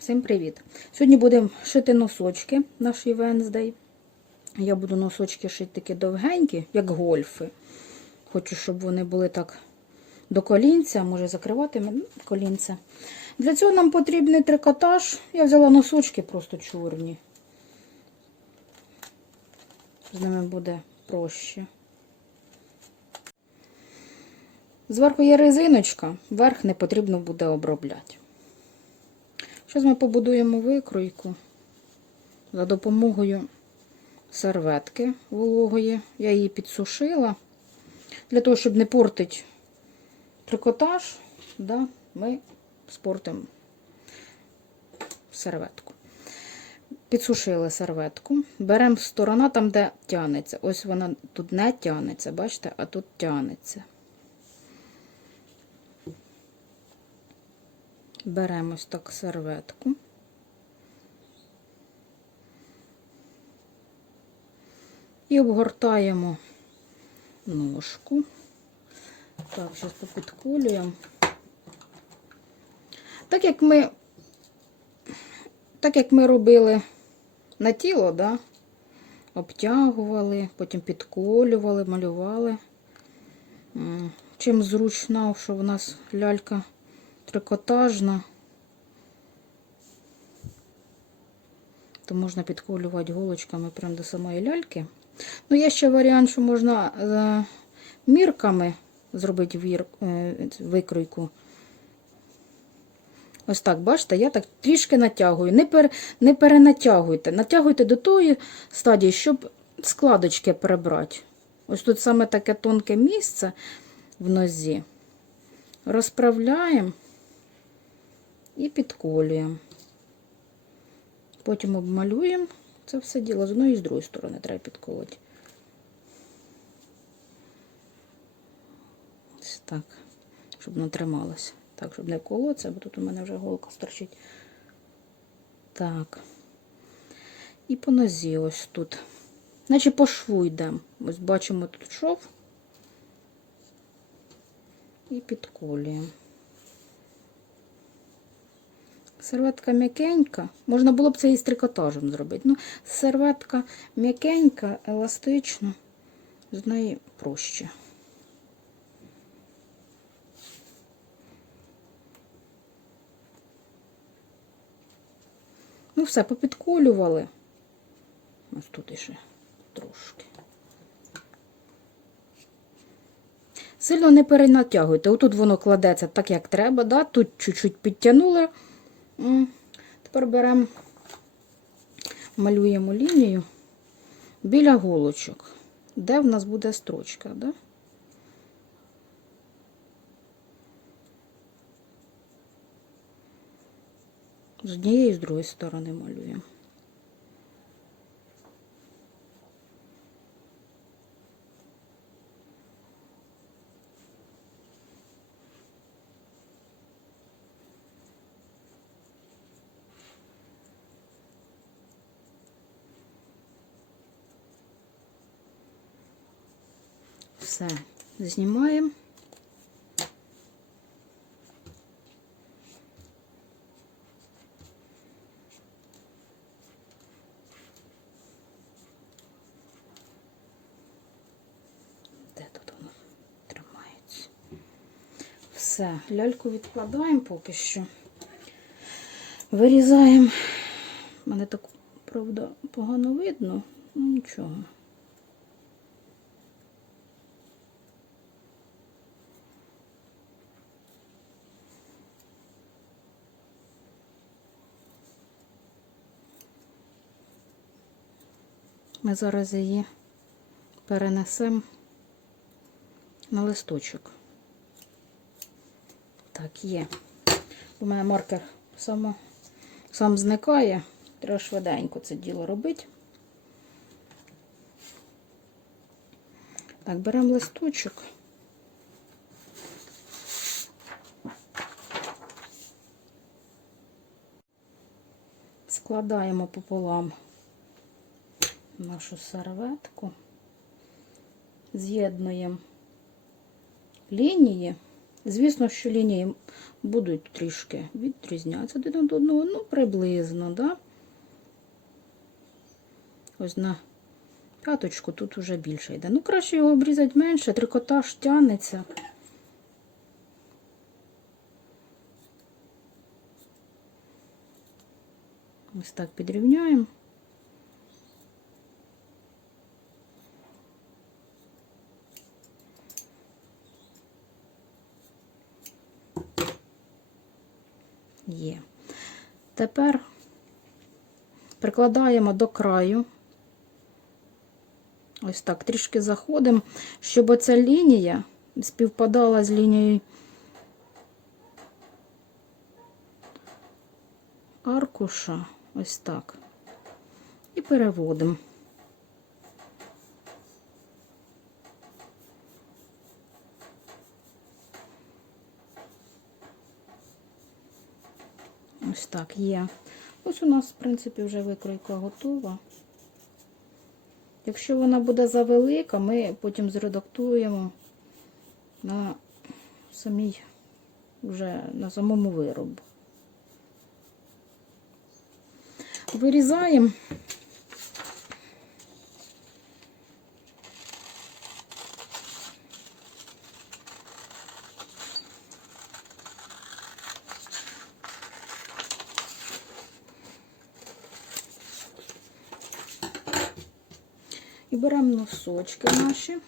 Всім привіт! Сьогодні будемо шити носочки нашій Венздей. Я буду носочки шити такі довгенькі, як гольфи. Хочу, щоб вони були так до колінця, може закривати колінце. Для цього нам потрібний трикотаж. Я взяла носочки просто чорні. З ними буде проще. Зверху є резиночка, верх не потрібно буде обробляти. Зараз ми побудуємо викройку за допомогою серветки вологої. Я її підсушила. Для того, щоб не портити трикотаж, да, ми спортимо серветку. Підсушили серветку. Беремо сторона там, де тянеться. Ось вона тут не тянеться, бачите, а тут тянеться. Беремо ось так серветку. І обгортаємо ножку. Так, зараз попідколюємо. Так як ми, так як ми робили на тіло, да? обтягували, потім підколювали, малювали. Чим зручно, що в нас лялька трикотажна, то можна підколювати голочками прямо до самої ляльки. Ну, є ще варіант, що можна е, мірками зробити вір, е, викройку. Ось так, бачите, я так трішки натягую. Не, пер, не перенатягуйте. Натягуйте до тої стадії, щоб складочки прибрати. Ось тут саме таке тонке місце в нозі. Розправляємо і підколюємо. Потім обмалюємо це все діло з одної і з другої сторони треба підколоти. Ось так, щоб не трималося. Так, щоб не колоться, бо тут у мене вже голка сторчить. Так. І по нозі ось тут. Наче по шву йдемо. Ось бачимо тут шов. І підколюємо. Серветка м'якенька. Можна було б це і з трикотажем зробити. Ну, серветка м'якенька, еластична, з неї проще. Ну, все, попідколювали. Ось тут іще трошки. Сильно не перенатягуйте. Отут воно кладеться так, як треба. Да? Тут чуть-чуть підтягнули. Тепер беремо, малюємо лінію біля голочок, де в нас буде строчка. Да? З однієї і з другої сторони малюємо. Все, знімаємо. Де тут воно тримається? Все, ляльку відкладаємо поки що. Вирізаємо. Мене так, правда, погано видно. Ну нічого. Ми зараз її перенесемо на листочок. Так, є. У мене маркер само, сам зникає. Треба швиденько це діло робити. Так, беремо листочок. Складаємо пополам нашу серветку, з'єднуємо лінії Звісно, що лінії будуть трішки відрізнятися один від одного, ну, приблизно, да? Ось на п'яточку тут уже більше йде. Ну, краще його обрізати менше, трикотаж тягнеться. Ось так підрівняємо. Є. Тепер прикладаємо до краю. Ось так, трішки заходимо, щоб оця лінія співпадала з лінією аркуша. Ось так. І переводимо. Ось так є. Ось у нас, в принципі, вже викройка готова. Якщо вона буде завелика, ми потім зредактуємо на самій вже на самому виробу. Вирізаємо. І беремо носочки наші.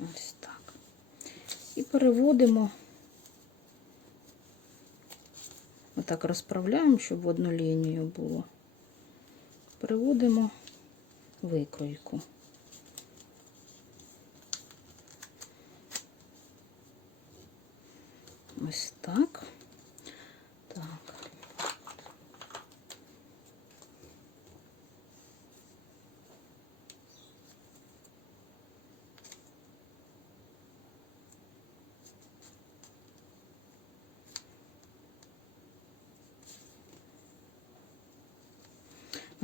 Ось так. І переводимо, отак розправляємо, щоб в одну лінію було. Переводимо викройку. Ось так. Так.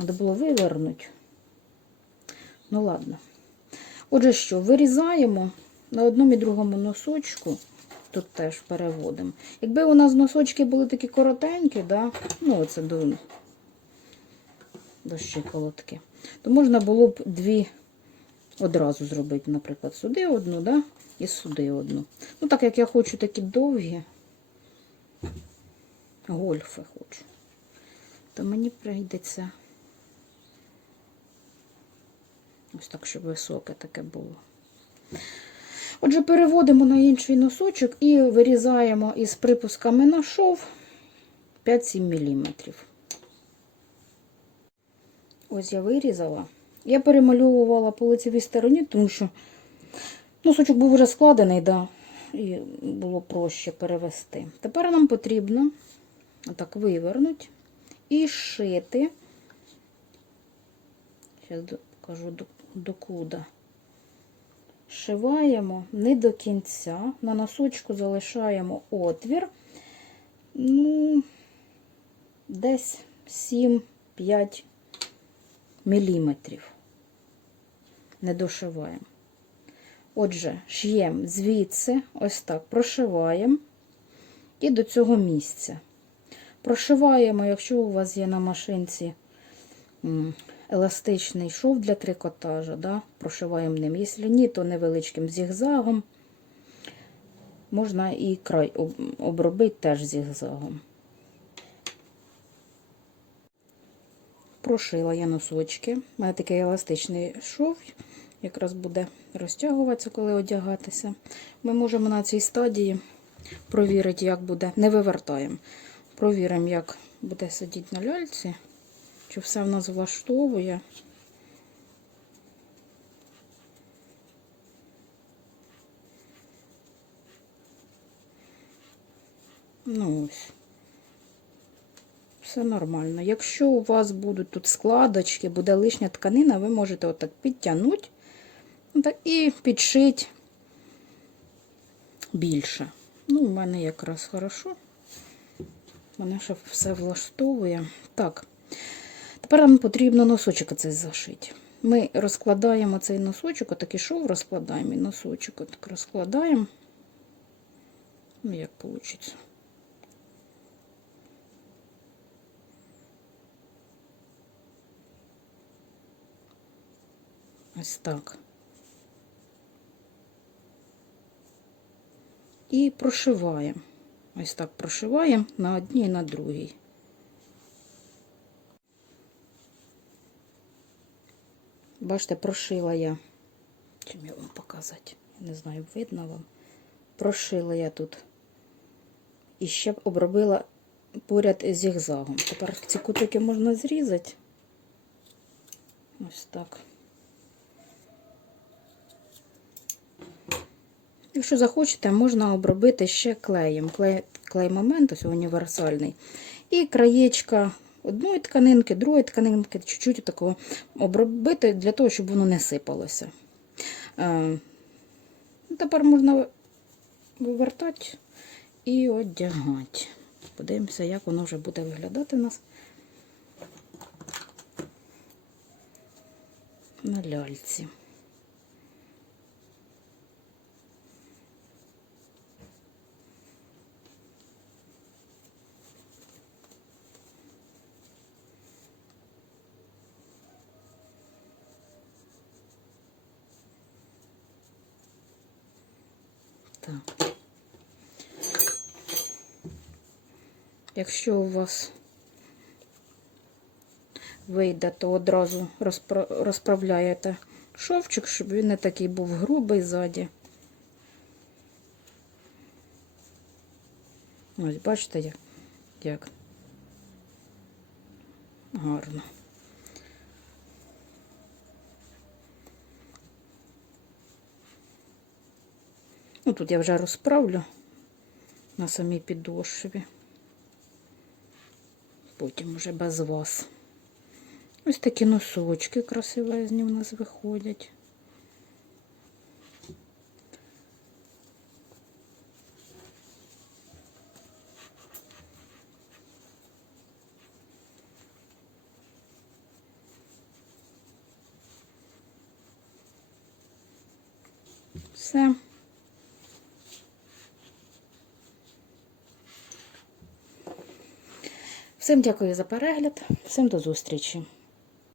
Треба було вивернути. Ну ладно. Отже, що, вирізаємо на одному і другому носочку, тут теж переводимо. Якби у нас носочки були такі коротенькі, да, ну оце до, до щиколотки, то можна було б дві одразу зробити, наприклад, сюди одну, да, і сюди одну. Ну, так як я хочу такі довгі, гольфи хочу, то мені прийдеться. Ось так, щоб високе таке було. Отже, переводимо на інший носочок і вирізаємо із припусками на шов 5-7 мм. Ось я вирізала. Я перемальовувала по лицевій стороні, тому що носочок був вже складений, да, і було проще перевести. Тепер нам потрібно так вивернути і шити. Зараз покажу до, до. Шиваємо не до кінця. На носочку залишаємо отвір. Ну, десь 7-5 міліметрів. Не дошиваємо. Отже, ш'ємо звідси, ось так, прошиваємо і до цього місця. Прошиваємо, якщо у вас є на машинці еластичний шов для трикотажа, да, прошиваємо ним. Якщо ні, то невеличким зігзагом. Можна і край обробити теж зігзагом. Прошила я носочки. У мене такий еластичний шов, якраз буде розтягуватися, коли одягатися. Ми можемо на цій стадії провірити, як буде. Не вивертаємо. Провіримо, як буде сидіти на ляльці, чи все в нас влаштовує. Ну ось. Все нормально. Якщо у вас будуть тут складочки, буде лишня тканина, ви можете отак підтягнути і підшити більше. Ну, у мене якраз хорошо. Мене ще все влаштовує. Так, тепер нам потрібно носочок цей зашити. ми розкладаємо цей носочок, отакий шов розкладаємо і носочок отак розкладаємо. Ну, як вийде. Ось так. І прошиваємо. Ось так прошиваємо на одній і на другій. Бачите, прошила я. Чим я вам показати? Не знаю, видно вам. Прошила я тут. І ще обробила поряд зігзагом. Тепер ці кутики можна зрізати. Ось так. Якщо захочете, можна обробити ще клеєм. Клей, клей момент, ось універсальний. І краєчка одної тканинки, другої тканинки, чуть-чуть такого обробити для того, щоб воно не сипалося. Е, Тепер можна вивертати і одягати. Подивимося, як воно вже буде виглядати у нас на ляльці. Так. Якщо у вас вийде, то одразу розпра- розправляєте шовчик, щоб він не такий був грубий ззаді. Ось, бачите, як, як гарно. Ну, тут я вже розправлю на самій підошві. Потім уже без вас. Ось такі носочки красивезні у нас виходять. Все. Всім дякую за перегляд, всім до зустрічі.